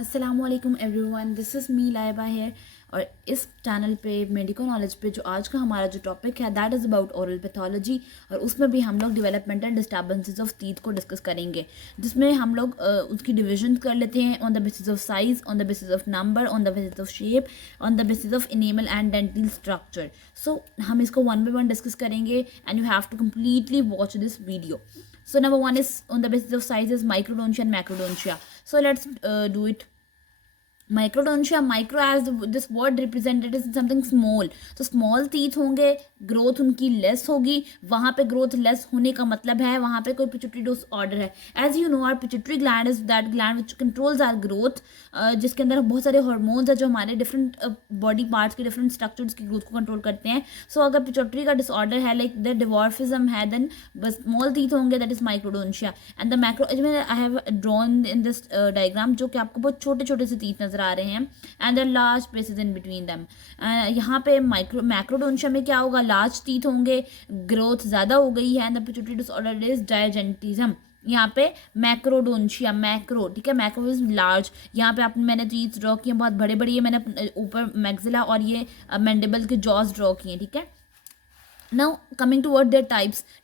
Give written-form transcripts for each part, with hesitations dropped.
अस्सलामुअलैकुम everyone, this is me Laiba है। और इस चैनल पे मेडिकल नॉलेज पे जो आज का हमारा जो टॉपिक है that is about oral pathology. और उसमें भी हम लोग डेवलपमेंटल डिस्टर्बेंसेस ऑफ टीथ को डिस्कस करेंगे, जिसमें हम लोग उसकी डिविजन कर लेते हैं on the basis of size, on the basis of number, on the basis of shape, on the basis of enamel and dental structure. So हम इसको वन बाय वन डिस्कस करेंगे and you have to completely watch this video. So number one is on the basis of size is microdontia and macrodontia. So let's do it. Microdontia, micro as this word represented is something small. तो small teeth होंगे, growth उनकी less होगी. वहाँ पे growth less होने का मतलब है वहाँ पे कोई पिट्यूटरी डिसऑर्डर है. As you know our pituitary gland is that gland which controls our growth, जिसके अंदर बहुत सारे हार्मोन्स है जो हमारे डिफरेंट बॉडी पार्ट्स के डिफरेंट स्ट्रक्चर्स की ग्रोथ को कंट्रोल करते हैं. सो अगर पिट्यूटरी का डिसऑर्डर है लाइक द डिवॉर्फिज्म है, देन बस स्मॉल टीथ होंगे, that is microdontia. And the macro, I have drawn in this diagram जो कि आपको बहुत छोटे छोटे से टीथ नजर आ रहे हैं and the large spaces in between them. यहाँ पे मैक्रोडोंशिया में क्या होगा, लार्ज टीथ होंगे, ग्रोथ ज़्यादा हो गई है and the pituitary disorder is gigantism. यहाँ पे मैक्रोडोंशिया, मैक्रो, ठीक है, मैक्रो इज लार्ज. यहाँ पे आपने मैंने टीथ ड्रॉ किए बहुत बड़े बड़े, ये मैंने ऊपर मैक्सिला और ये मैंडिबल के जॉज ड्रॉ किए, ठीक है. Now coming to word their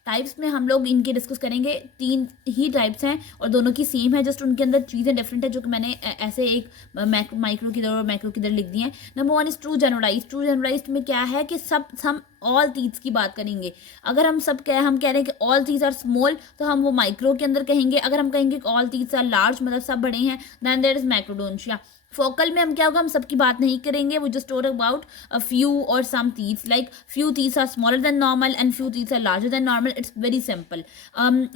types में हम लोग इनके डिस्कस करेंगे. 3 ही टाइप्स हैं और दोनों की सेम है, जस्ट उनके अंदर चीज़ें डिफरेंट है जो कि मैंने ऐसे एक माइक्रो की तरह और मैक्रो की तरह लिख दी है. Number 1 is true generalize. True generalize में क्या है कि सब हम ऑल टीथ्स की बात करेंगे. अगर हम हम कह रहे हैं कि ऑल टीथ्स आर स्मॉल तो हम वो माइक्रो के अंदर कहेंगे. अगर हम कहेंगे कि ऑल टीथ्स आर लार्ज मतलब सब बड़े हैं, देन देयर इज मैक्रोडोंशिया. फोकल में हम क्या होगा, हम सबकी बात नहीं करेंगे. वो just talk about a few और some teeths, like few teeths are smaller than normal and few teeths are larger than normal. It's very simple.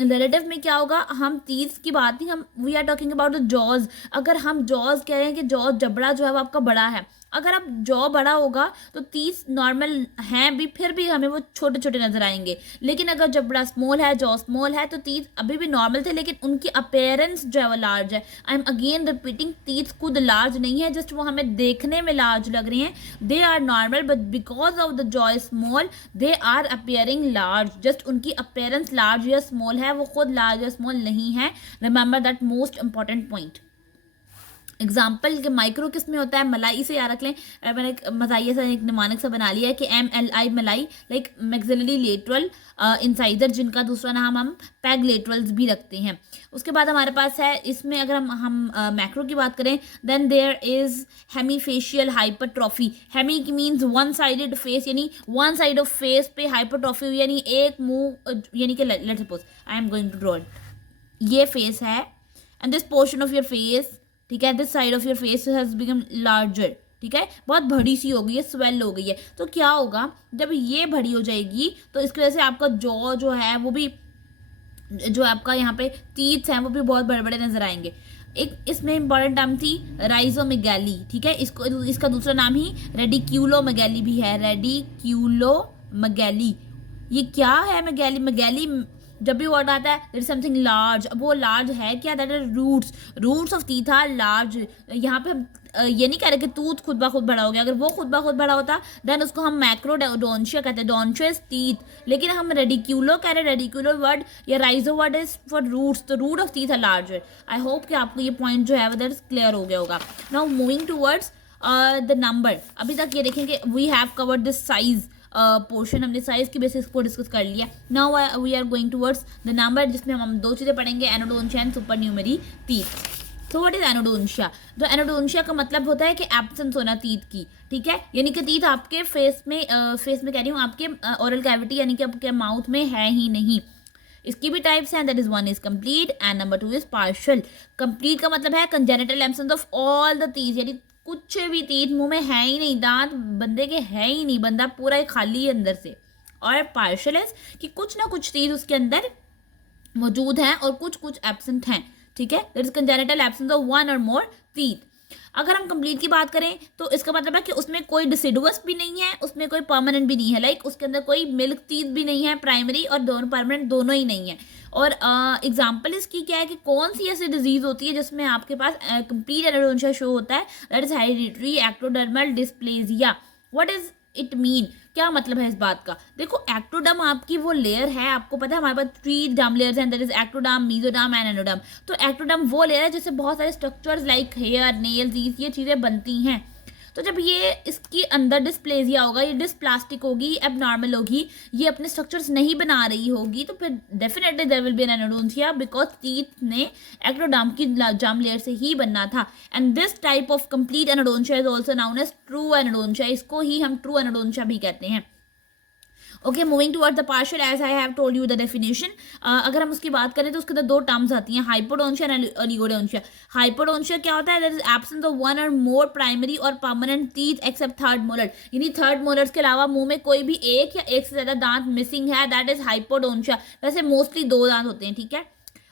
Relative में क्या होगा, हम टीथ्स की बात नहीं, हम we are talking about the jaws. अगर हम जॉज कह रहे हैं कि जॉज जबड़ा जो है वो आपका बड़ा है, अगर आप जॉ बड़ा होगा तो टीथ नॉर्मल हैं भी, फिर भी हमें वो छोटे छोटे नजर आएंगे. लेकिन अगर जबड़ा स्मॉल है, जॉ स्मॉल है, तो टीथ अभी भी नॉर्मल थे लेकिन उनकी अपेयरेंस जो है वो लार्ज है. I am again repeating, teeth खुद लार्ज नहीं है, जस्ट वो हमें देखने में लार्ज लग रही हैं. They are normal but because of the jaw small they are appearing large. Just उनकी अपेयरेंस लार्ज या स्मॉल है, वो खुद लार्ज या स्मॉल नहीं है. Remember that most important point. Example के माइक्रो किस में होता है, मलाई से याद रख लें. मैंने एक मजाइया सा एक निमानक सा बना लिया है कि MLI मलाई, लाइक मैक्सिलरी लेटरल इंसाइजर, जिनका दूसरा नाम हम पैग लेटरल्स भी रखते हैं. उसके बाद हमारे पास है इसमें, अगर हम मैक्रो की बात करें, then there is hemifacial hypertrophy. Hemi की मीन्स वन साइडेड फेस, यानी वन साइड ऑफ फेस पे हाइपरट्रॉफी हुई, यानी एक मुंह, यानी कि let's suppose I am going to draw it. ये फेस है and this portion of your face, ठीक है, this side of your face has become larger, ठीक है, बहुत बड़ी सी हो गई है, स्वेल हो गई है. तो क्या होगा, जब ये बड़ी हो जाएगी तो इसकी वजह से आपका जॉ जो है वो भी, जो आपका यहाँ पे टीथ हैं वो भी बहुत बड़े बड़े नजर आएंगे. एक इसमें इंपॉर्टेंट टर्म थी राइजोमेगैली, ठीक है, इसको इसका दूसरा नाम ही रेडिक्यूलोमेगैली भी है. रेडिक्यूलोमेगैली, ये क्या है मेगैली? मेगैली जब भी वर्ड आता है दैट इज समथिंग लार्ज. अब वो लार्ज है क्या, that is roots of teeth are large. यहाँ पे हम ये नहीं कह रहे कि टूथ खुद ब खुद बड़ा हो गया. अगर वो खुद ब खुद बड़ा होता देन उसको हम मैक्रोडोंशिया कहते हैं, डोंशिया इज टीथ. लेकिन हम रेडिक्यूलो कह रहे हैं, रेडिक्यूलो वर्ड या rhizo word is for roots, तो root of teeth are larger. I hope कि आपको ये पॉइंट जो है वो दैट क्लियर हो गया होगा. Now moving towards the number. अभी तक ये देखेंगे we have covered this size portion, हमने साइज की बेसिस को डिस्कस कर लिया. Now we are going towards the number, जिसमें हम 2 चीज़ें पढ़ेंगे, anodontia and supernumerary teeth. तो व्हाट इज एनोडोंशिया? तो एनोडोंशिया का मतलब होता है कि एब्सेंस होना टीथ की, ठीक है, यानी कि टीथ आपके फेस में कह रही हूँ, आपके ओरल कैविटी यानी कि आपके माउथ में है ही नहीं. इसकी भी टाइप्स हैं, that is 1 is complete and number 2 is partial. Complete का मतलब है congenital absence of all the teeth, यानी कुछ भी टीथ मुंह में है ही नहीं, दांत बंदे के है ही नहीं, बंदा पूरा ही खाली है अंदर से. और पार्शियल है कि कुछ ना कुछ टीथ उसके अंदर मौजूद हैं और कुछ कुछ एब्सेंट हैं, ठीक है. That is congenital absence of 1 और मोर टीथ. अगर हम कंप्लीट की बात करें तो इसका मतलब है कि उसमें कोई डिसिडुअस भी नहीं है, उसमें कोई परमानेंट भी नहीं है, लाइक उसके अंदर कोई मिल्क टीथ भी नहीं है, प्राइमरी और दोनों परमानेंट दोनों ही नहीं है. और एग्जाम्पल इसकी क्या है कि कौन सी ऐसी डिजीज होती है जिसमें आपके पास कंप्लीट एनोडोंशिया शो होता है, that is hereditary ectodermal dysplasia. What is it mean, क्या मतलब है इस बात का? देखो एक्टोडर्म आपकी वो लेयर है, आपको पता है हमारे पास 3 डर्म लेयर्स हैं, that is ectoderm, mesoderm and endoderm. तो एक्टोडर्म वो लेयर है जिससे बहुत सारे स्ट्रक्चर्स लाइक हेयर, नेल्स, ये चीज़ें बनती हैं। तो जब ये इसके अंदर डिस्प्लेजिया होगा, ये डिसप्लास्टिक होगी, एबनॉर्मल होगी, ये अपने स्ट्रक्चर्स नहीं बना रही होगी, तो फिर definitely there will be an anodontia, because teeth ने एक्टोडर्म की जर्म लेयर से ही बनना था। And this type of complete anodontia is also known as true anodontia, इसको ही हम ट्रू एनोडोन्सिया भी कहते हैं। Okay, moving towards the partial, as I have told you the definition. अगर हम उसकी बात करें तो उसके अंदर 2 टर्म्स आती हैं, हाइपोडोन्शिया एंड ओलिगोडोन्शिया। हाइपोडोन्शिया क्या होता है? That is absence of one और मोर प्राइमरी और permanent teeth except third molar, यानी थर्ड मोलर्स के अलावा मुंह में कोई भी एक या एक से ज्यादा दांत मिसिंग है, दैट इज हाइपोडोन्शिया। वैसे मोस्टली 2 दांत होते हैं, ठीक है।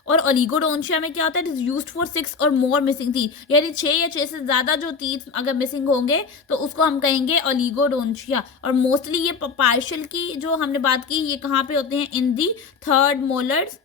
और ओलिगोडोन्शिया में क्या होता है? इट इज यूज्ड फॉर 6 और मोर मिसिंग टीथ, यानी 6 या 6 से ज़्यादा जो टीथ अगर मिसिंग होंगे तो उसको हम कहेंगे ओलिगोडोन्शिया। और मोस्टली ये पार्शियल की जो हमने बात की, ये कहाँ पे होते हैं? इन दी थर्ड मोलर्स,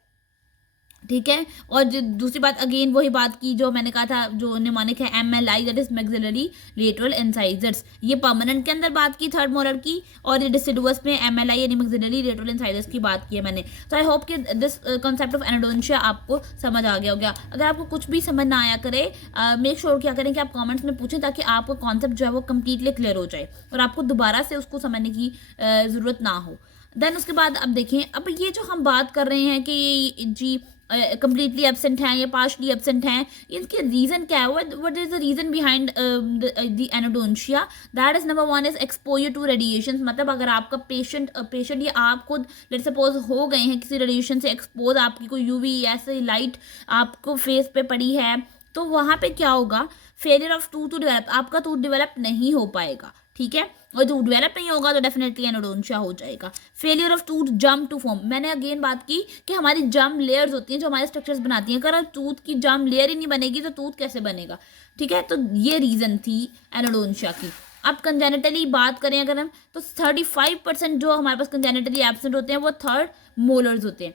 ठीक है। और जो दूसरी बात, अगेन वही बात की जो मैंने कहा था, जो निमोनिक है MLI, that is maxillary lateral incisors, ये परमानेंट के अंदर बात की थर्ड मोलर की, और ये डिसिडुअस में MLI यानी मैक्सिलरी लेटरल इंसाइजर्स की बात की है मैंने। तो आई होप कि दिस कॉन्सेप्ट ऑफ एनोडोन्शिया आपको समझ आ गया होगा। अगर आपको कुछ भी समझ ना आया करे, मेक श्योर क्या करें कि आप कॉमेंट्स में पूछें, ताकि आपका कॉन्सेप्ट जो है वो कम्प्लीटली क्लियर हो जाए और आपको दोबारा से उसको समझने की ज़रूरत ना हो। देन उसके बाद अब देखें, अब ये जो हम बात कर रहे हैं कि जी कंप्लीटली एब्सेंट हैं या पार्शली एब्सेंट हैं, इसके रीज़न क्या है? What is the reason behind the anodontia? That is number 1 is exposure to radiation. मतलब अगर आपका पेशेंट या आप खुद लेट सपोज हो गए हैं किसी रेडिएशन से एक्सपोज, आपकी कोई यूवी ऐसे लाइट आपको फेस पे पड़ी है, तो वहाँ पे क्या होगा? Failure of tooth to develop, आपका टूथ डेवलप नहीं हो पाएगा, ठीक है। और टूथ डेवलप नहीं होगा तो डेफिनेटली एनोडोन्शिया हो जाएगा। फेलियर ऑफ टूथ जम टू फॉर्म, मैंने अगेन बात की कि हमारी जम लेयर्स होती हैं जो हमारे स्ट्रक्चर्स बनाती हैं, अगर टूथ की जम लेयर ही नहीं बनेगी तो टूथ कैसे बनेगा, ठीक है। तो ये रीज़न थी एनोडोन्शिया की। अब कंजेनिटली बात करें अगर हम, तो 35% जो हमारे पास कंजेनिटली एब्सेंट होते हैं वो थर्ड मोलर्स होते हैं।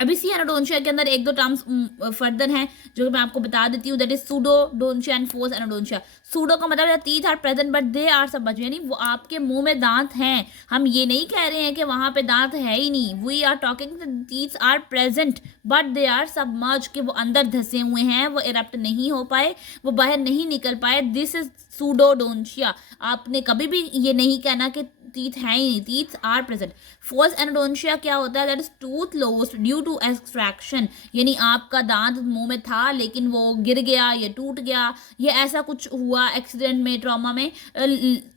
अब इसी एनोडोन्शिया के अंदर 1-2 टर्म्स फर्दर हैं जो मैं आपको बता देती हूँ, that is pseudoanodontia and false anodontia. Pseudo का मतलब teeth are present but they are सब बचे, यानी वो आपके मुंह में दांत हैं, हम ये नहीं कह रहे हैं कि वहाँ पे दांत है ही नहीं। We are talking teeth are present but they are submerge, के वो अंदर धंसे हुए हैं, वो इरप्ट नहीं हो पाए, वो बाहर नहीं निकल पाए। This is pseudoanodontia. आपने कभी भी ये नहीं कहना कि टीथ है ही नहीं, teeth are present. False anodontia क्या होता है? That is tooth lost due to extraction, यानी आपका दांत मुंह में था लेकिन वो गिर गया, ये टूट गया, ये ऐसा कुछ हुआ एक्सीडेंट में, ट्रॉमा में,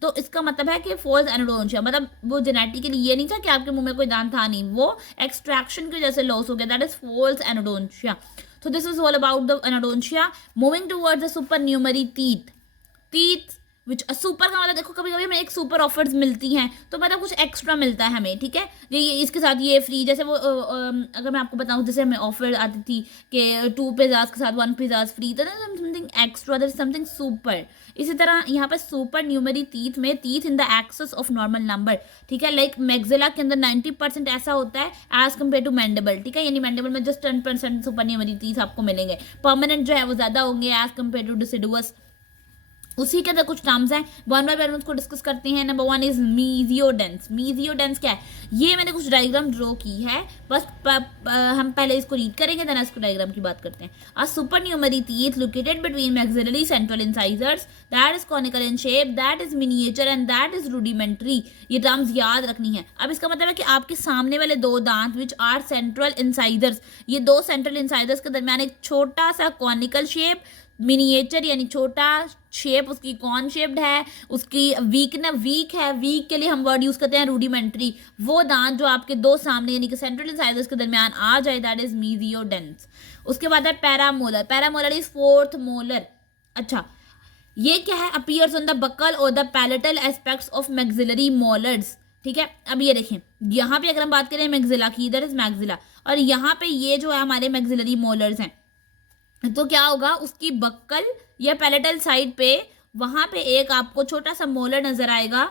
तो इसका मतलब है कि फॉल्स एनोडोन्शिया, मतलब वो जेनेटिकली ये नहीं था कि आपके मुंह में कोई दांत था नहीं, वो एक्सट्रैक्शन की वजह से लॉस हो गया, that is false anodontia. So this is all about the anodontia. Moving towards the supernumerary teeth which super का मतलब देखो, कभी कभी हमें एक सुपर ऑफर्स मिलती हैं तो मतलब कुछ एक्स्ट्रा मिलता है हमें, ठीक है। ये इसके साथ ये फ्री, जैसे वो अगर मैं आपको बताऊं, जैसे हमें ऑफर आती थी कि 2 पिज़्ज़ाज के साथ 1 पिज़्ज़ाज फ्री, तो something extra, that is something super. इसी तरह यहाँ पर सुपर न्यूमरी टीथ में teeth in the excess of normal number, ठीक है। लाइक मैक्सिला के अंदर 90% ऐसा होता है एज कम्पेयर टू मैंडिबल, ठीक है, यानी मैंडिबल में जस्ट 10% सुपर न्यूमरी टीथ आपको मिलेंगे, परमानेंट जो है वो ज़्यादा होंगे एज कम्पेयर टू डिसिडुअस। उसी के अंदर कुछ टर्म्स हैं, वन बाय वन उसको डिस्कस करते हैं। Number 1 is मीजियोडेंस। मीजियोडेंस क्या है? ये मैंने कुछ डायग्राम ड्रॉ की है, बस हम पहले इसको रीड करेंगे, देन इसको डायग्राम की बात करते हैं। A supernumerary teeth located between maxillary central incisors, that is conical in shape, that is miniature and that is rudimentary. ये टर्म्स याद रखनी है। अब इसका मतलब है कि आपके सामने वाले 2 दांत विच आर सेंट्रल इंसाइजर्स, ये 2 सेंट्रल इंसाइजर्स के दरमियान एक छोटा सा कॉनिकल शेप, मिनिएचर यानी छोटा शेप, उसकी कॉन शेप्ड है, उसकी वीक है, वीक के लिए हम वर्ड यूज करते हैं रूडिमेंट्री। वो दांत जो आपके 2 सामने यानी कि सेंट्रल इंसाइजर्स के दरमियान आ जाए, दैट इज मीजियोडेंस। उसके बाद है पैरामोलर। पैरामोलर इज 4th मोलर। अच्छा, ये क्या है? अपीयर्स ऑन द बकल और the palatal aspects of maxillary molars, ठीक है। अब ये देखें, यहाँ पे अगर हम बात करें मैक्सिला की, दैट इज मैक्सिला, और यहाँ पे ये जो है हमारे मैक्सिलरी मोलर्स हैं, तो क्या होगा? उसकी बक्कल या पैलेटल साइड पे वहां पे एक आपको छोटा सा मोलर नजर आएगा,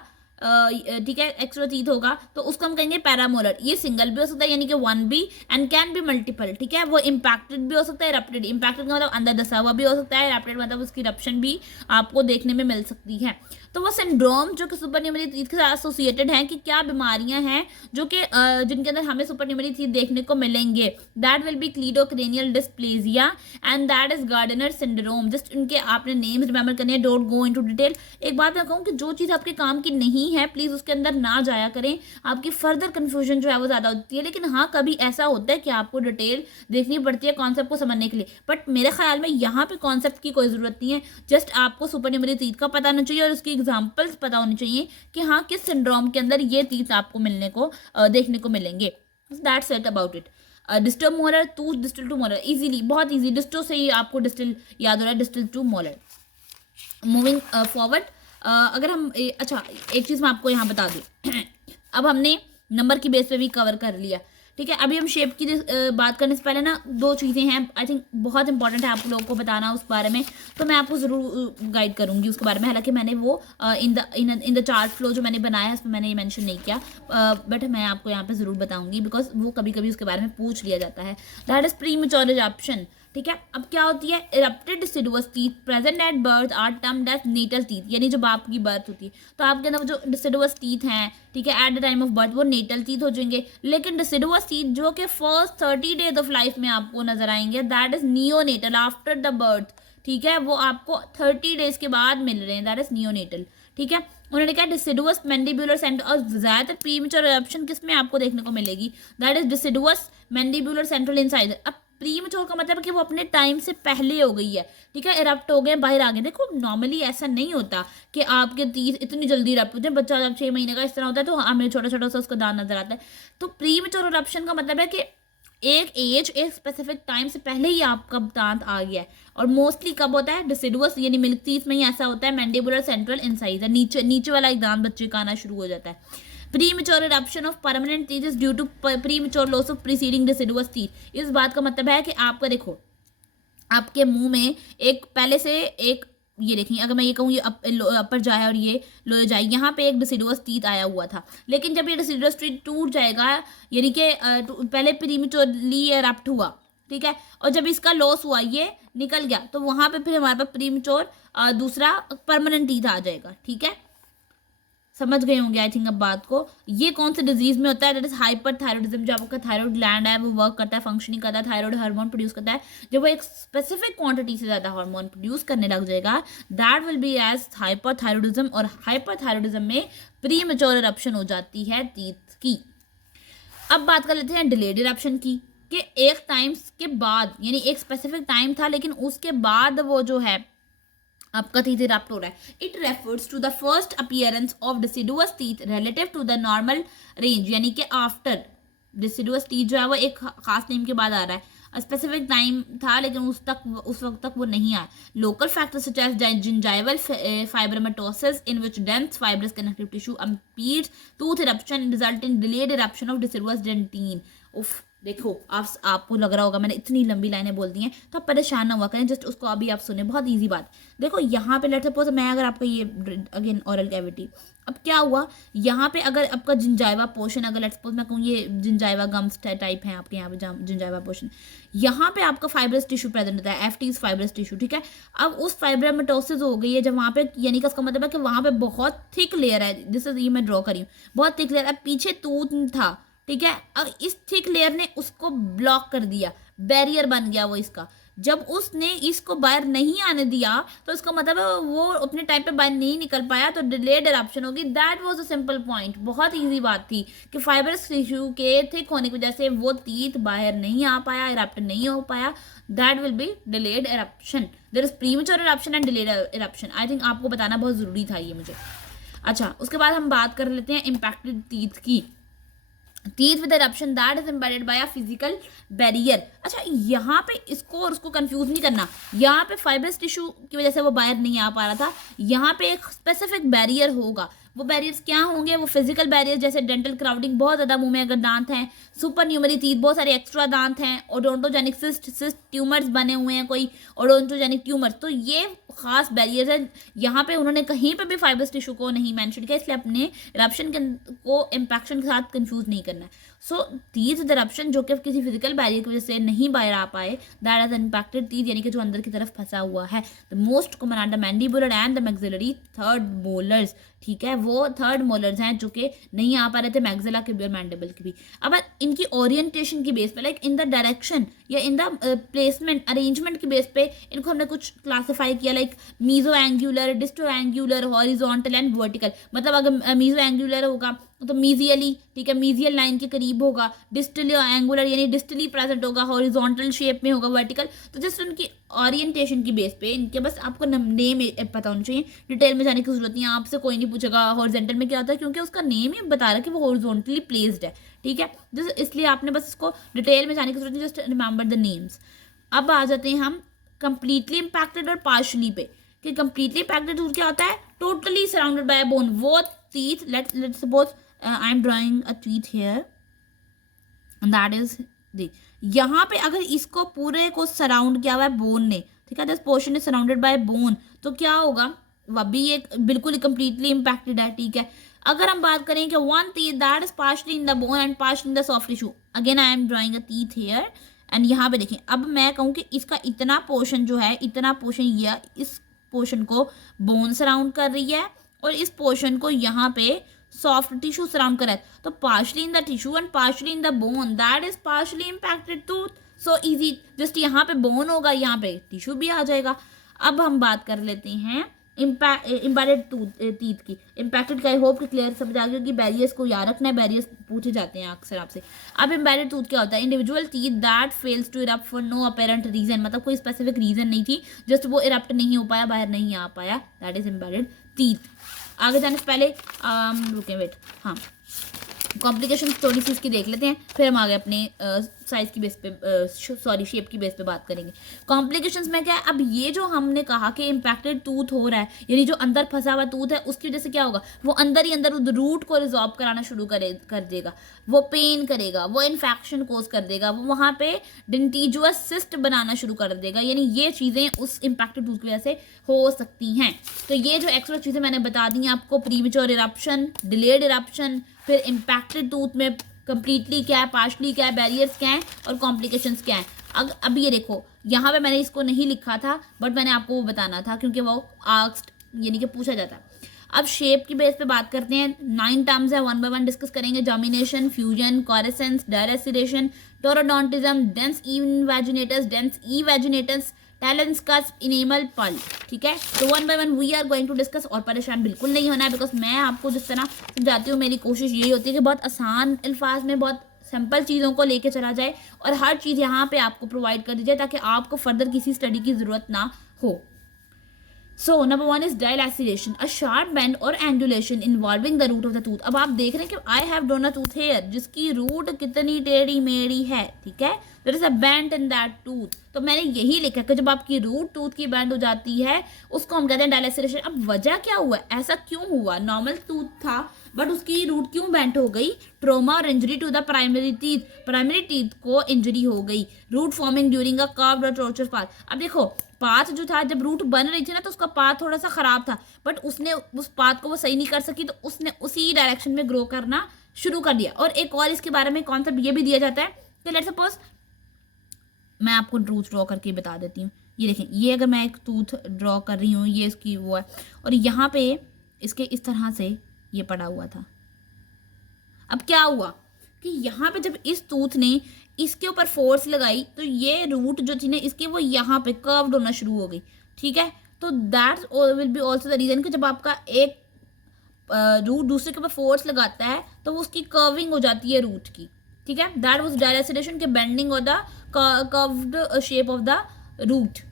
ठीक है, एक्स्ट्रा टीथ होगा, तो उसको हम कहेंगे पैरामोलर। ये सिंगल भी हो सकता है यानी कि 1 भी, एंड कैन बी मल्टीपल, ठीक है। वो इम्पैक्टेड भी हो सकता है, रप्टेड। इम्पैक्टेड का मतलब अंदर दसा हुआ भी हो सकता है, रप्टेड मतलब उसकी रप्शन भी आपको देखने में मिल सकती है। तो वो सिंड्रोम जो कि सुपरन्यूमरी टीथ के साथ एसोसिएटेड हैं कि क्या बीमारियां हैं जो कि जिनके अंदर हमें सुपरन्यूमरी टीथ देखने को मिलेंगे, that will be cleidocranial dysplasia and that is Gardner syndrome. Just इनके आपने नेम्स रिमेंबर करने हैं, डोंट गो इनटू डिटेल। एक बात मैं कहूँ कि जो चीज़ आपके काम की नहीं है प्लीज़ उसके अंदर ना जाया करें, आपकी फर्दर कन्फ्यूजन जो है वो ज़्यादा होती है। लेकिन हाँ, कभी ऐसा होता है कि आपको डिटेल देखनी पड़ती है कॉन्सेप्ट को समझने के लिए, बट मेरे ख्याल में यहाँ पे कॉन्सेप्ट की कोई ज़रूरत नहीं है। जस्ट आपको सुपरन्यूमरी टीथ का पता होना चाहिए और उसकी एग्जाम्पल्स पता होनी चाहिए कि हाँ किस सिंड्रोम के अंदर ये टीथ आपको मिलने को देखने को मिलेंगे। That's it about it. Distal molar, tooth distal to molar, easily, बहुत इजी, डिस्टो से ही आपको डिस्टल याद हो रहा है, distal to molar. Moving forward, अगर हम अच्छा एक चीज़ मैं आपको यहाँ बता दूँ अब हमने नंबर की बेस पे भी कवर कर लिया, ठीक है। अभी हम शेप की बात करने से पहले ना दो चीज़ें हैं आई थिंक बहुत इंपॉर्टेंट है आप लोगों को बताना उस बारे में, तो मैं आपको ज़रूर गाइड करूँगी उसके बारे में। हालांकि मैंने वो इन द चार्ट फ्लो जो मैंने बनाया है उसमें मैंने ये मेंशन नहीं किया, बट मैं आपको यहाँ पे ज़रूर बताऊँगी बिकॉज वो कभी कभी उसके बारे में पूछ लिया जाता है। दैट इज़ प्रीमैच्योर इरप्शन, ठीक है। अब क्या होती है, erupted deciduous teeth present at birth are termed as natal teeth, यानी जब आपकी बर्थ होती है तो आपके अंदर जो डिसिडुअस टीथ हैं, ठीक है, at the time of birth वो नेटल टीथ हो जाएंगे। लेकिन डिसिडुअस टीथ जो कि फर्स्ट 30 डेज ऑफ लाइफ में आपको नजर आएंगे, that is neonatal after the birth, ठीक है, वो आपको 30 डेज के बाद मिल रहे हैं, दैट इज नियोनेटल, ठीक है। उन्होंने कहा डिसिडुअस मैंडिबुलर सेंटर, और ज़्यादातर प्रीमैच्योर इरप्शन किस में आपको देखने को मिलेगी, that is deciduous mandibular central incisor. अब प्रीमैच्योर का मतलब है कि वो अपने टाइम से पहले हो गई है, ठीक है, इरप्ट हो गए, बाहर आ गए। देखो नॉर्मली ऐसा नहीं होता कि आपके टीथ इतनी जल्दी इरप्ट होते हैं, बच्चा जब 6 महीने का इस तरह होता है तो हमें छोटा छोटा सा उसका दांत नजर आता है। तो प्रीमैच्योर इरप्शन का मतलब है कि एक एज एक स्पेसिफिक टाइम से पहले ही आपका दांत आ गया है। और मोस्टली कब होता है, डिसिडुअस यानी मिल्क टीथ में ही ऐसा होता है, मैंडिबुलर सेंट्रल इंसाइजर, नीचे वाला एक दांत बच्चे का आना शुरू हो जाता है। Premature eruption of permanent teeth is due to premature loss of preceding deciduous teeth. इस बात का मतलब है कि आपका देखो आपके मुंह में एक पहले से एक, ये देखिए अगर मैं ये कहूँ ये अपर जाए और ये लोअर जाए, यहाँ पे एक डिसिडुअस टीथ आया हुआ था, लेकिन जब ये डिसिडुअस टीथ टूट जाएगा यानी कि पहले प्रीमैच्योरली इरप्ट हुआ, ठीक है, और जब इसका लॉस हुआ ये निकल गया तो वहाँ पे फिर हमारे पास प्रीमैच्योर दूसरा परमानेंट टीथ आ जाएगा, ठीक है। समझ गए होंगे आई थिंक अब बात को। ये कौन से डिजीज में होता है, दैट इज हाइपरथायरॉइडिज्म। जब आपका थायराइड ग्लैंड है वो वर्क करता है, फंक्शनिंग करता है, थायराइड हार्मोन प्रोड्यूस करता है, जब वो एक स्पेसिफिक क्वांटिटी से ज़्यादा हार्मोन प्रोड्यूस करने लग जाएगा, that will be as hyperthyroidism. और हाइपरथायरॉइडिज्म में प्रीमैच्योर इरप्शन हो जाती है टीथ की। अब बात कर लेते हैं डिलेड इरप्शन की, कि एक टाइम के बाद यानी एक स्पेसिफिक टाइम था लेकिन उसके बाद वो जो है आपका टीथ इरप्ट हो रहा है। It refers to the first appearance of deciduous teeth relative to the normal range, यानी कि आफ्टर डिसिडुअस टीथ जो है वो एक खास टाइम के बाद आ रहा है, स्पेसिफिक टाइम था लेकिन उस वक्त तक वो नहीं आया। Local factors such as gingival fibromatosis in which dense fibrous connective tissue impede tooth eruption result in delayed eruption of deciduous dentin. उफ, देखो आपको लग रहा होगा मैंने इतनी लंबी लाइनें बोल दी हैं, तो आप परेशान ना हुआ करें, जस्ट उसको अभी आप सुने, बहुत इजी बात। देखो यहाँ पे लेट सपोज मैं अगर आपका ये अगेन ओरल कैविटी, अब क्या हुआ यहाँ पे अगर आपका जिंजाइवा पोर्शन, अगर लेट सपोज मैं कहूँ ये जिंजाइवा गम्स टाइप है आपके यहाँ पे जिंजाइवा पोर्शन, यहाँ पे आपका फाइब्रस टिश्यू प्रेजेंट होता है, FT फाइब्रस टिश्यू, ठीक है। अब उस फाइब्रोमेटोसिस हो गई है जब वहाँ पे, यानी कि उसका मतलब है कि वहाँ पे बहुत थिक लेयर है, जिससे ये मैं ड्रॉ करी हूँ, बहुत थिक लेयर है, पीछे टूथ था, ठीक है। अब इस थिक लेयर ने उसको ब्लॉक कर दिया, बैरियर बन गया वो इसका। जब उसने इसको बाहर नहीं आने दिया तो इसका मतलब है वो अपने टाइम पे बाहर नहीं निकल पाया, तो डिलेड इरप्शन होगी। That was a simple point, बहुत इजी बात थी कि फाइब्रस टिश्यू के थिक होने की वजह से वो टीथ बाहर नहीं आ पाया, इरप्ट नहीं हो पाया, that will be delayed eruption. There is premature eruption and delayed eruption. I think आपको बताना बहुत ज़रूरी था ये मुझे। अच्छा, उसके बाद हम बात कर लेते हैं इम्पैक्टेड टीथ की। Teeth with eruption that is embedded by a physical barrier. अच्छा, यहाँ पे इसको और उसको कंफ्यूज नहीं करना, यहाँ पे फाइब्रस टिश्यू की वजह से वो बाहर नहीं आ पा रहा था, यहाँ पे एक स्पेसिफिक बैरियर होगा। वो बैरियर्स क्या होंगे, वो फिजिकल बैरियर्स जैसे डेंटल क्राउडिंग, बहुत ज़्यादा मुंह में अगर दांत हैं, सुपर न्यूमरी टीथ, बहुत सारे एक्स्ट्रा दांत हैं, ओडोंटोजेनिक सिस्ट ट्यूमर्स बने हुए हैं, कोई ओडोंटोजेनिक ट्यूमर्स, तो ये खास बैरियर्स है। यहाँ पे उन्होंने कहीं पे भी फाइबरस टिश्यू को नहीं मेंशन किया, इसलिए अपने इरप्शन को इम्पैक्शन के साथ कंफ्यूज नहीं करना है। सो टीथ द इरप्शन जो कि किसी फिजिकल बैरियर की वजह से नहीं बाहर आ पाए, दैट हैज इम्पैक्टेड टीथ, यानी कि जो अंदर की तरफ फंसा हुआ है। The most common are the mandibular and the maxillary third molars, ठीक है, वो थर्ड मोलर्स हैं जो कि नहीं आ पा रहे थे, मैक्सिला के भी और मैंडिबल के भी। अब इनकी ओरिएंटेशन की बेस पे, लाइक इन द डायरेक्शन या इन द प्लेसमेंट अरेंजमेंट की बेस पे इनको हमने कुछ क्लासीफाई किया, like mesio angular, disto angular, horizontal and vertical. मतलब अगर मीजो एंगुलर होगा तो मीजियली, ठीक है, मीजियल लाइन के करीब होगा, डिस्टली एंगुलर यानी डिस्टली प्रेजेंट होगा, हॉरिजॉन्टल शेप में होगा, वर्टिकल। तो जस्ट उनकी ओरिएंटेशन की बेस पे इनके बस आपको नेम पता होना चाहिए, डिटेल में जाने की जरूरत नहीं है। आपसे कोई नहीं पूछेगा हॉरिजॉन्टल में क्या होता है, क्योंकि उसका नेम ही बता रहा है कि वो हॉरिजॉन्टली प्लेस्ड है, ठीक है, जस्ट इसलिए आपने बस इसको डिटेल में जाने की जरूरत नहीं, जस्ट रिमेंबर द नेम्स। अब आ जाते हैं हम कंप्लीटली इम्पैक्टेड और पार्शली पे, कि कंप्लीटली इम्पैक्टेड टूथ क्या होता है, टोटली सराउंडेड बाय बोन, वो teeth, let's suppose I am drawing a teeth here, that is the, यहाँ पे अगर इसको पूरे को सराउंड किया हुआ है बोन ने, ठीक है, this portion is surrounded by bone, तो क्या होगा, वह भी एक बिल्कुल कंप्लीटली इम्पैक्टेड है, ठीक है। अगर हम बात करें कि one teeth that is partially in the bone and partially in the soft tissue, again I am drawing a teeth here and यहाँ पे देखें, अब मैं कहूँ कि इसका इतना पोर्शन जो है, इतना पोर्शन या इस पोर्शन को बोन सराउंड कर रही है और इस पोर्शन को यहाँ पे सॉफ्ट टिश्यू सराउंड कर रहा है, तो partially in the tissue and partially in the bone, that is partially impacted tooth. So easy, just यहाँ पे बोन होगा, यहाँ पे टिश्यू भी आ जाएगा। अब हम बात कर लेते हैं इम्पैक्टेड टीथ की। इम्पैक्टेड का आई होप कि क्लियर समझ आ गया कि बैरियर्स को याद रखना है, बैरियर्स पूछे जाते हैं अक्सर आपसे। अब इम्पैक्टेड टूथ क्या होता है, individual teeth that fails to erupt for no apparent reason, मतलब कोई स्पेसिफिक रीजन नहीं थी, जस्ट वो इरप्ट नहीं हो पाया, बाहर नहीं आ पाया, दैट इज इम्पैक्टेड टीथ। आगे जाने से पहले रुके वेट, हाँ, कॉम्प्लिकेशन थोड़ी सी इसकी देख लेते हैं, फिर हम आगे अपने साइज की बेस पे, सॉरी शेप की बेस पे बात करेंगे। कॉम्प्लिकेशंस में क्या है, अब ये जो हमने कहा कि इम्पैक्टेड टूथ हो रहा है, यानी जो अंदर फंसा हुआ टूथ है, उसकी वजह से क्या होगा, वो अंदर ही अंदर रूट को रिजॉल्व कराना शुरू कर देगा, वो पेन करेगा, वो इन्फेक्शन कोज कर देगा, वो वहाँ पे डेंटिजुअस सिस्ट बनाना शुरू कर देगा, यानी ये चीज़ें उस इम्पैक्टेड टूथ की वजह से हो सकती हैं। तो ये जो एक्स्ट्रा चीज़ें मैंने बता दी हैं आपको, प्रीमेच्योर इरप्शन, डिलेड इरप्शन, फिर इम्पैक्टेड टूथ में कंप्लीटली क्या है, पार्शली क्या है, बैरियर्स क्या हैं और कॉम्प्लिकेशंस क्या हैं। अब ये देखो, यहाँ पे मैंने इसको नहीं लिखा था, बट मैंने आपको वो बताना था क्योंकि वो आस्क्ड यानी कि पूछा जाता है। अब शेप की बेस पे बात करते हैं, 9 टर्म्स है, 1 by 1 डिस्कस करेंगे। Gemination, fusion, concrescence, dilaceration, taurodontism, dens invaginatus, dens evaginatus, talon's cusp, enamel pearl, ठीक है। तो 1 by 1 we are going to discuss, और परेशान बिल्कुल नहीं होना है, बिकॉज मैं आपको जिस तरह समझाती हूँ, मेरी कोशिश यही होती है कि बहुत आसान अल्फाज में बहुत सिंपल चीज़ों को लेके चला जाए और हर चीज़ यहाँ पे आपको प्रोवाइड कर दी जाए ताकि आपको फर्दर किसी स्टडी की ज़रूरत ना हो। So number 1 is dilaceration, a sharp bend और angulation involving the root of the tooth. अब आप देख रहे हैं कि I have drawn a tooth here, जिसकी रूट कितनी टेढ़ी मेढ़ी है, ठीक है, there is a bend in that tooth. तो मैंने यही लिखा कि जब आपकी रूट टूथ की बेंड हो जाती है उसको हम कहते हैं डायलैसिलेशन। अब वजह क्या हुआ, ऐसा क्यों हुआ, नॉर्मल टूथ था बट उसकी रूट क्यों बेंड हो गई, ट्रोमा और injury to the primary teeth, primary teeth को इंजरी हो गई, root forming during a curved और टॉर्चर पाथ। अब देखो पाथ जो था, जब रूट बन रही थी ना, तो उसका पाथ थोड़ा सा खराब था, बट उसने उस पाथ को वो सही नहीं कर सकी, तो उसने उसी डायरेक्शन में ग्रो करना शुरू कर दिया। और एक और इसके बारे में कॉन्सेप्ट ये भी दिया जाता है कि लेट्स सपोज मैं आपको टूथ ड्रॉ करके बता देती हूँ। ये देखें, ये अगर मैं एक टूथ ड्रॉ कर रही हूँ, ये इसकी वो है, और यहाँ पे इसके इस तरह से ये पड़ा हुआ था। अब क्या हुआ कि यहाँ पे जब इस टूथ ने इसके ऊपर फोर्स लगाई तो ये रूट जो थी ना इसकी, वो यहाँ पे कर्व्ड होना शुरू हो गई, ठीक है। तो that will be also the reason कि जब आपका एक रूट दूसरे के ऊपर फोर्स लगाता है तो वो उसकी कर्विंग हो जाती है रूट की, ठीक है। दैट वाज डायलैसिलेशन के बेंडिंग और the curved shape of the root.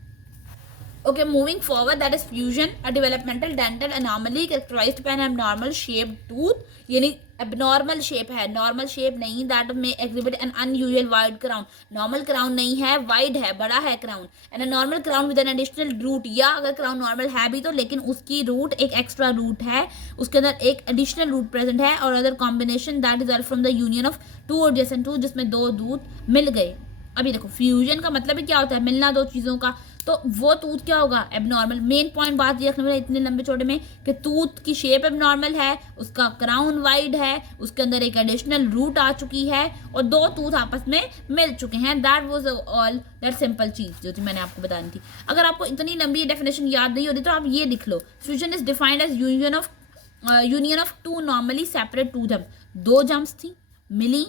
Okay, moving forward, that is fusion, a developmental dental anomaly characterized by an abnormal shaped tooth, यानी abnormal shape है, normal shape नहीं, that may exhibit an unusual wide crown, normal crown नहीं है, wide है, बड़ा है crown, and a normal crown with an additional root, या अगर crown normal है भी तो लेकिन उसकी root एक extra root है, उसके अंदर एक additional root present है, और other combination that result from the union of two adjacent tooth, जिसमें दो दूध मिल गए। अभी देखो फ्यूजन का मतलब ही क्या होता है, मिलना दो चीज़ों का। तो वो टूथ क्या होगा, एबनॉर्मल। मेन पॉइंट बात ये रखने वाला इतने लंबे छोटे में कि टूथ की शेप एबनॉर्मल है, उसका क्राउन वाइड है, उसके अंदर एक एडिशनल रूट आ चुकी है और दो टूथ आपस में मिल चुके हैं। That was all, that simple चीज जो थी मैंने आपको बतानी थी। अगर आपको इतनी लंबी डेफिनेशन याद नहीं होती तो आप ये लिख लो, fusion is defined as union of two normally separate tooth. दो जम्स थी, मिली,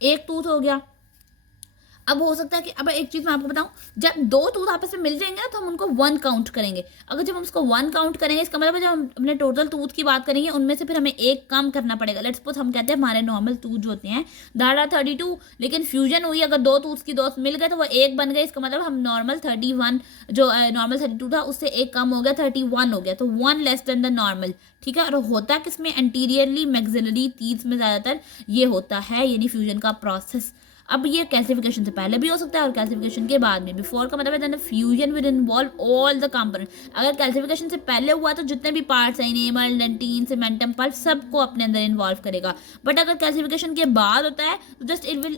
एक टूथ हो गया। अब हो सकता है कि अब एक चीज मैं आपको बताऊं, जब दो टूथ आपस में मिल जाएंगे ना तो हम उनको 1 काउंट करेंगे। अगर जब हम उसको 1 काउंट करेंगे इसका मतलब जब हम अपने टोटल टूथ की बात करेंगे उनमें से फिर हमें एक कम करना पड़ेगा। लेट्स सपोज हम कहते हैं हमारे नॉर्मल टूथ जो होते हैं दैट आर 32, लेकिन फ्यूजन हुई, अगर दो टूथ की दो मिल गए तो वो एक बन गए। इसका मतलब हम नॉर्मल 31 जो नॉर्मल 32 था उससे एक कम हो गया, 31 हो गया, तो 1 लेस देन द नॉर्मल। ठीक है, और होता किसमें, एंटीरियरली मैक्सिलरी टीथ में ज्यादातर ये होता है, यानी फ्यूजन का प्रोसेस। अब ये कैल्सिफिकेशन से पहले भी हो सकता है और कैल्सिफिकेशन के बाद में। बिफोर का मतलब है fusion will involve all the component. अगर कैल्सिफिकेशन से पहले हुआ तो जितने भी पार्ट्स हैं, इनेमल, डेंटिन, सीमेंटम पल्प, सबको अपने अंदर इन्वॉल्व करेगा। बट अगर कैल्सिफिकेशन के बाद होता है तो just it will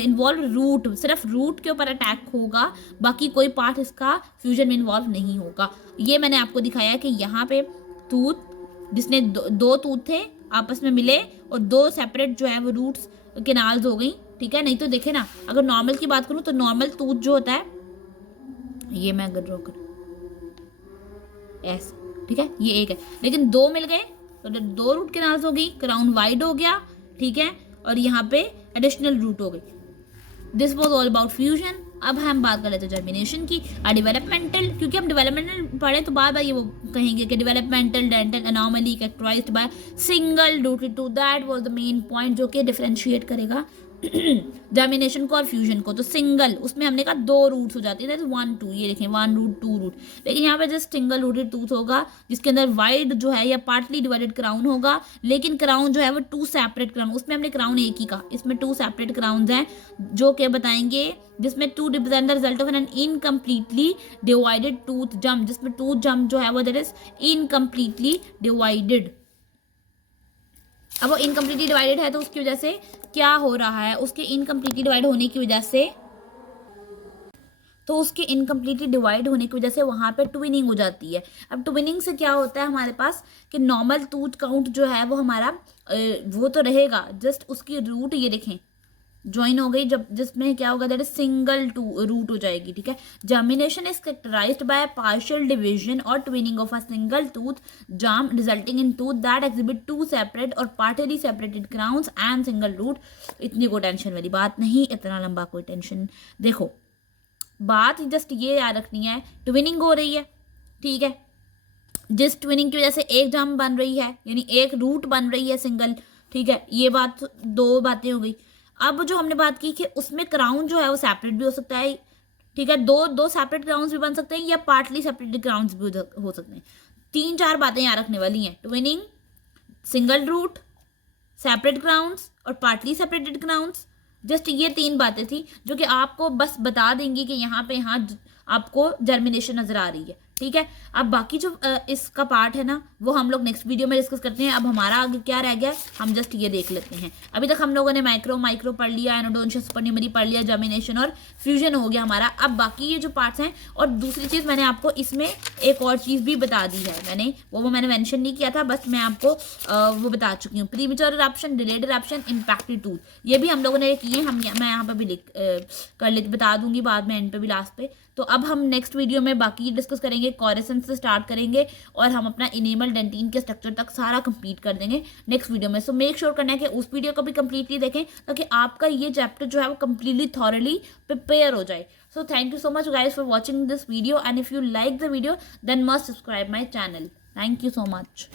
involve root, सिर्फ रूट के ऊपर अटैक होगा, बाकी कोई पार्ट इसका फ्यूजन में इन्वॉल्व नहीं होगा। ये मैंने आपको दिखाया कि यहाँ पे टूथ जिसने दो टूथ थे आपस में मिले और दो सेपरेट जो है वो रूट्स केनाल्स हो गई। ठीक है, नहीं तो देखे ना, अगर नॉर्मल की बात करूं तो नॉर्मल टूथ जो होता है, ये मैं अगर ड्रॉ करूं ऐसे, ठीक है, ये एक है, लेकिन दो मिल गए तो दो रूट केनाल्स हो गई, क्राउन वाइड हो गया, ठीक है, और यहाँ पे एडिशनल रूट हो गई। This was all about fusion. अब हम बात कर लेते हैं जर्मिनेशन की, डेवलपमेंटल, क्योंकि हम डेवलपमेंटल पढ़े तो बार बार ये वो कहेंगे कि developmental dental anomaly characterized by single rooted tooth. That was the main point जो कि डिफरेंशिएट करेगा जर्मिनेशन को और फ्यूजन को। तो सिंगल, उसमें हमने कहा दो रूट्स हो जाती है, 1 2, ये देखें 1 रूट 2 रूट, लेकिन यहाँ पे जस्ट सिंगल रूटेड टूथ होगा जिसके अंदर वाइड जो है या पार्टली डिवाइडेड क्राउन होगा, लेकिन क्राउन जो है वो 2 सेपरेट क्राउन, उसमें हमने क्राउन एक ही का, इसमें 2 सेपरेट क्राउन्स हैं जो क्या बताएंगे, जिसमें 2 represent the result of an incompletely divided tooth germ, जिसमें टूथ जम जो है वो दैट इज इनकम्प्लीटली डिवाइडेड। अब वो इनकम्प्लीटली डिवाइडेड है तो उसकी वजह से क्या हो रहा है, उसके इनकम्प्लीटली डिवाइड होने की वजह से, तो उसके इनकम्प्लीटली डिवाइड होने की वजह से वहाँ पे ट्विनिंग हो जाती है। अब ट्विनिंग से क्या होता है हमारे पास कि नॉर्मल टूथ काउंट जो है वो हमारा वो तो रहेगा, जस्ट उसकी रूट ये देखें ज्वाइन हो गई, जब जिसमें क्या होगा दैट इज सिंगल रूट हो जाएगी। ठीक है, gemination is characterised by partial division और twinning of a single tooth germ resulting in tooth that exhibit 2 separate और partially separated crowns and single root. इतनी कोई टेंशन वाली बात नहीं, इतना लंबा कोई टेंशन। देखो बात जस्ट ये याद रखनी है, ट्विनिंग हो रही है, ठीक है, जिस ट्विनिंग की वजह से एक जाम बन रही है यानी एक रूट बन रही है सिंगल, ठीक है, ये बात दो बातें हो गई। अब जो हमने बात की कि उसमें क्राउन जो है वो सेपरेट भी हो सकता है, ठीक है, दो सेपरेट क्राउन्स भी बन सकते हैं या पार्टली सेपरेटेड क्राउन्स भी हो सकते हैं। 3-4 बातें यहाँ रखने वाली हैं, twinning, single root, separate crowns और पार्टली सेपरेटेड क्राउन्स। जस्ट ये 3 बातें थी जो कि आपको बस बता देंगी कि यहाँ पे यहाँ आपको जर्मिनेशन नजर आ रही है। ठीक है, अब बाकी जो इसका पार्ट है ना वो हम लोग नेक्स्ट वीडियो में डिस्कस करते हैं। अब हमारा आगे क्या रह गया हम जस्ट ये देख लेते हैं। अभी तक हम लोगों ने माइक्रो पढ़ लिया, एनोडोन्शिया सुपरन्यूमरी पढ़ लिया, जर्मिनेशन और फ्यूजन हो गया हमारा। अब बाकी ये जो पार्ट्स हैं, और दूसरी चीज़ मैंने आपको इसमें एक और चीज़ भी बता दी है, मैंने मेंशन नहीं किया था, बस मैं आपको वो बता चुकी हूँ। Premature eruption, delayed eruption, impacted tooth, ये भी हम लोगों ने किए, मैं यहाँ पर भी कर ले बता दूंगी बाद में एंड पे भी लास्ट पे। तो अब हम नेक्स्ट वीडियो में बाकी डिस्कस करेंगे, कॉरेसेंस से स्टार्ट करेंगे और हम अपना इनेमल डेंटिन के स्ट्रक्चर तक सारा कंप्लीट कर देंगे नेक्स्ट वीडियो में। सो मेक श्योर करना है कि उस वीडियो को भी कंप्लीटली देखें ताकि आपका ये चैप्टर जो है वो कंप्लीटली थॉरली प्रिपेयर हो जाए। So thank you so much guys for watching this video, and if you like the video then must subscribe my channel. Thank you so much.